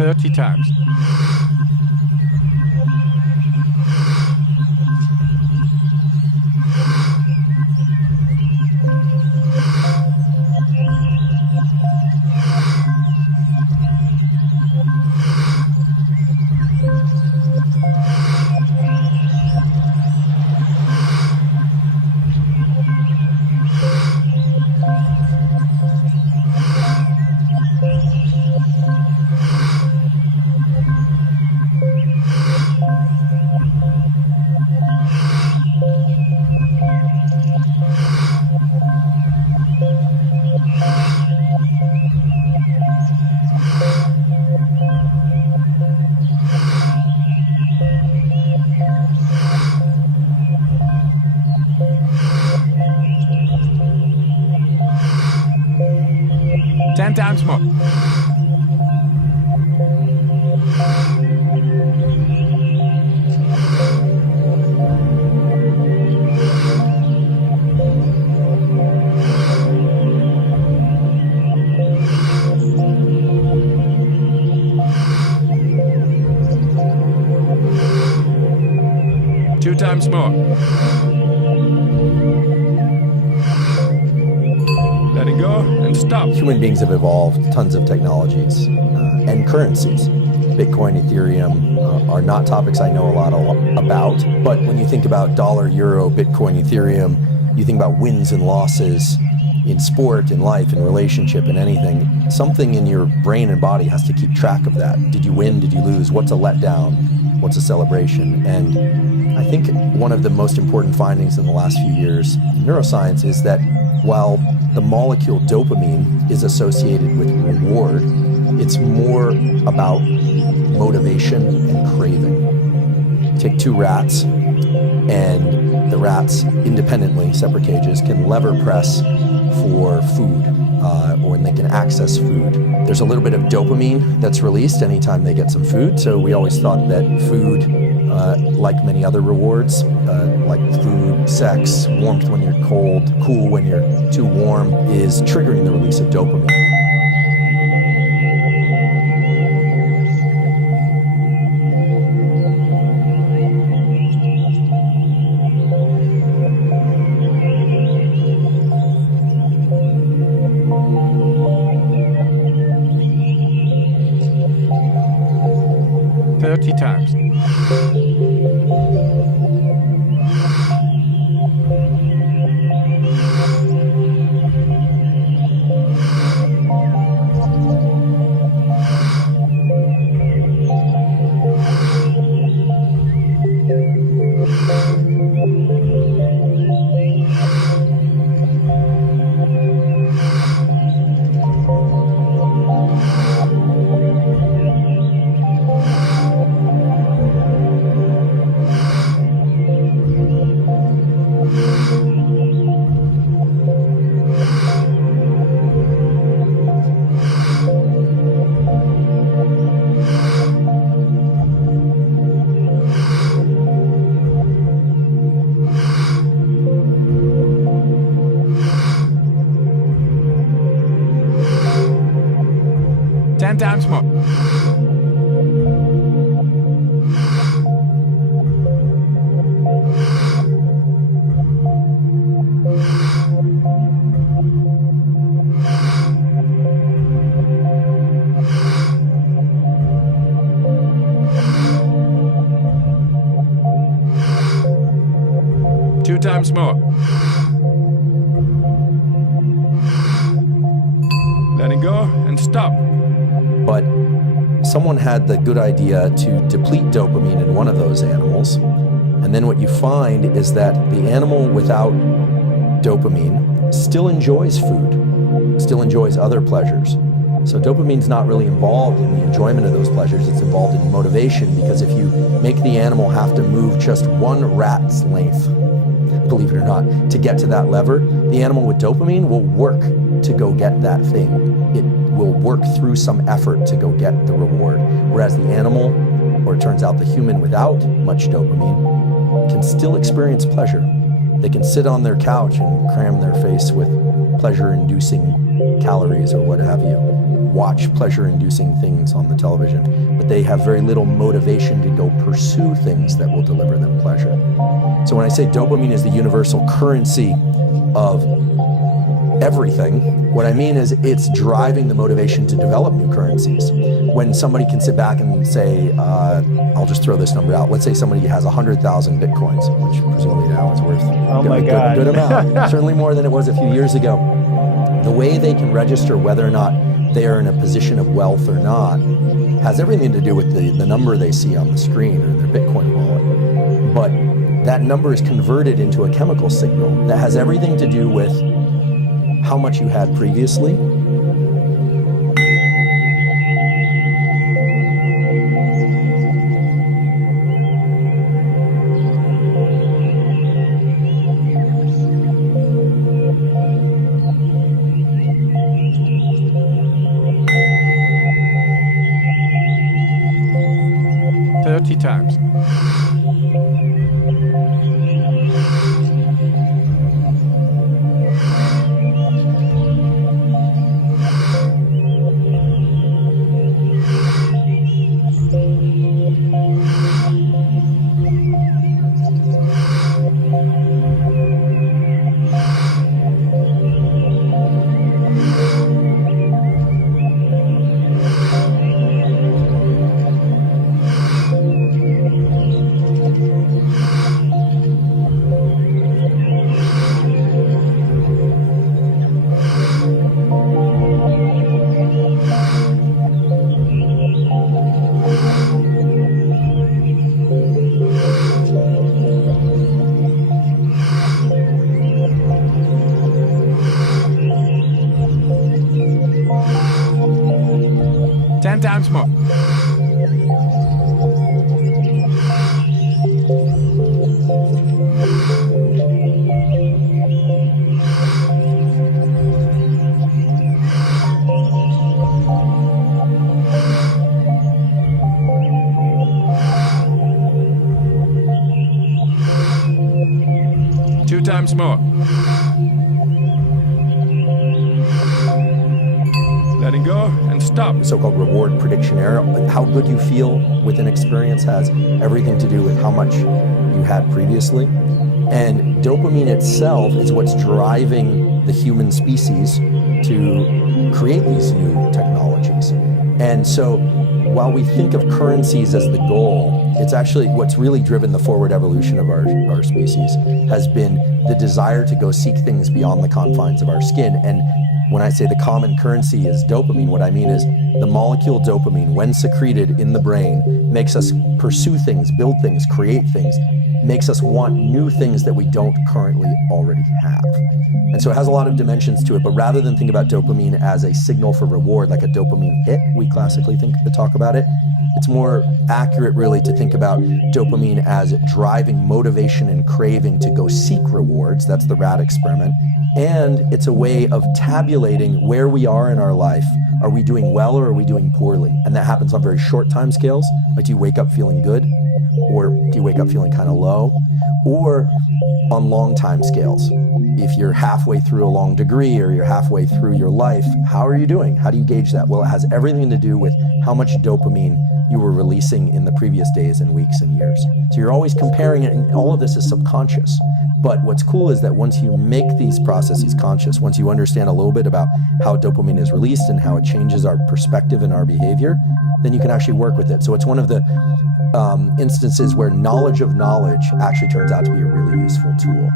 30 times. Ten times more. Two times more. Letting go and stop. Human beings have evolved tons of technologies and currencies. Bitcoin, Ethereum are not topics I know a lot about, but when you think about dollar, euro, Bitcoin, Ethereum, you think about wins and losses in sport, in life, in relationship, in anything. Something in your brain and body has to keep track of that. Did you win? Did you lose? What's a letdown? What's a celebration? And I think one of the most important findings in the last few years in neuroscience is that while the molecule dopamine is associated with reward, it's more about motivation and craving. Take two rats, and the rats independently, separate cages, can lever press for food, or they can access food. There's a little bit of dopamine that's released anytime they get some food, so we always thought that food, like many other rewards, like food, sex, warmth when you're cold, cool when you're too warm, is triggering the release of dopamine. Times. Ten times more. Two times more. Letting go and stop. But someone had the good idea to deplete dopamine in one of those animals, and then what you find is that the animal without dopamine still enjoys food, still enjoys other pleasures. So dopamine's not really involved in the enjoyment of those pleasures, it's involved in motivation, because if you make the animal have to move just one rat's length, believe it or not, to get to that lever, the animal with dopamine will work to go get that thing. It will work through some effort to go get the reward. Whereas the animal, or it turns out the human without much dopamine, can still experience pleasure. They can sit on their couch and cram their face with pleasure-inducing calories or what have you. watch pleasure-inducing things on the television, but they have very little motivation to go pursue things that will deliver them pleasure. So when I say dopamine is the universal currency of everything, what I mean is it's driving the motivation to develop new currencies. When somebody can sit back and say, I'll just throw this number out. Let's say somebody has 100,000 Bitcoins, which presumably now is worth a good amount, certainly more than it was a few years ago. The way they can register whether or not they are in a position of wealth or not has everything to do with the number they see on the screen or their Bitcoin wallet. But that number is converted into a chemical signal that has everything to do with how much you had previously, times. 10 times more. Two times more. Letting go and stop. So-called reward prediction error. How good you feel with an experience has everything to do with how much you had previously. And dopamine itself is what's driving the human species to create these new technologies. And so while we think of currencies as the goal, it's actually what's really driven the forward evolution of our species has been the desire to go seek things beyond the confines of our skin. And when I say the common currency is dopamine, what I mean is the molecule dopamine, when secreted in the brain, makes us pursue things, build things, create things, makes us want new things that we don't currently already have. And so it has a lot of dimensions to it, but rather than think about dopamine as a signal for reward, like a dopamine hit, we classically talk about it, it's more accurate really to think about dopamine as driving motivation and craving to go seek rewards. That's the rat experiment. And it's a way of tabulating where we are in our life. Are we doing well or are we doing poorly? And that happens on very short time scales. Like, do you wake up feeling good? Or do you wake up feeling kind of low? Or on long time scales. If you're halfway through a long degree or you're halfway through your life, how are you doing? How do you gauge that? Well, it has everything to do with how much dopamine you were releasing in the previous days and weeks and years. So you're always comparing it, and all of this is subconscious. But what's cool is that once you make these processes conscious, once you understand a little bit about how dopamine is released and how it changes our perspective and our behavior, then you can actually work with it. So it's one of the instances where knowledge of knowledge actually turns out to be a really useful tool.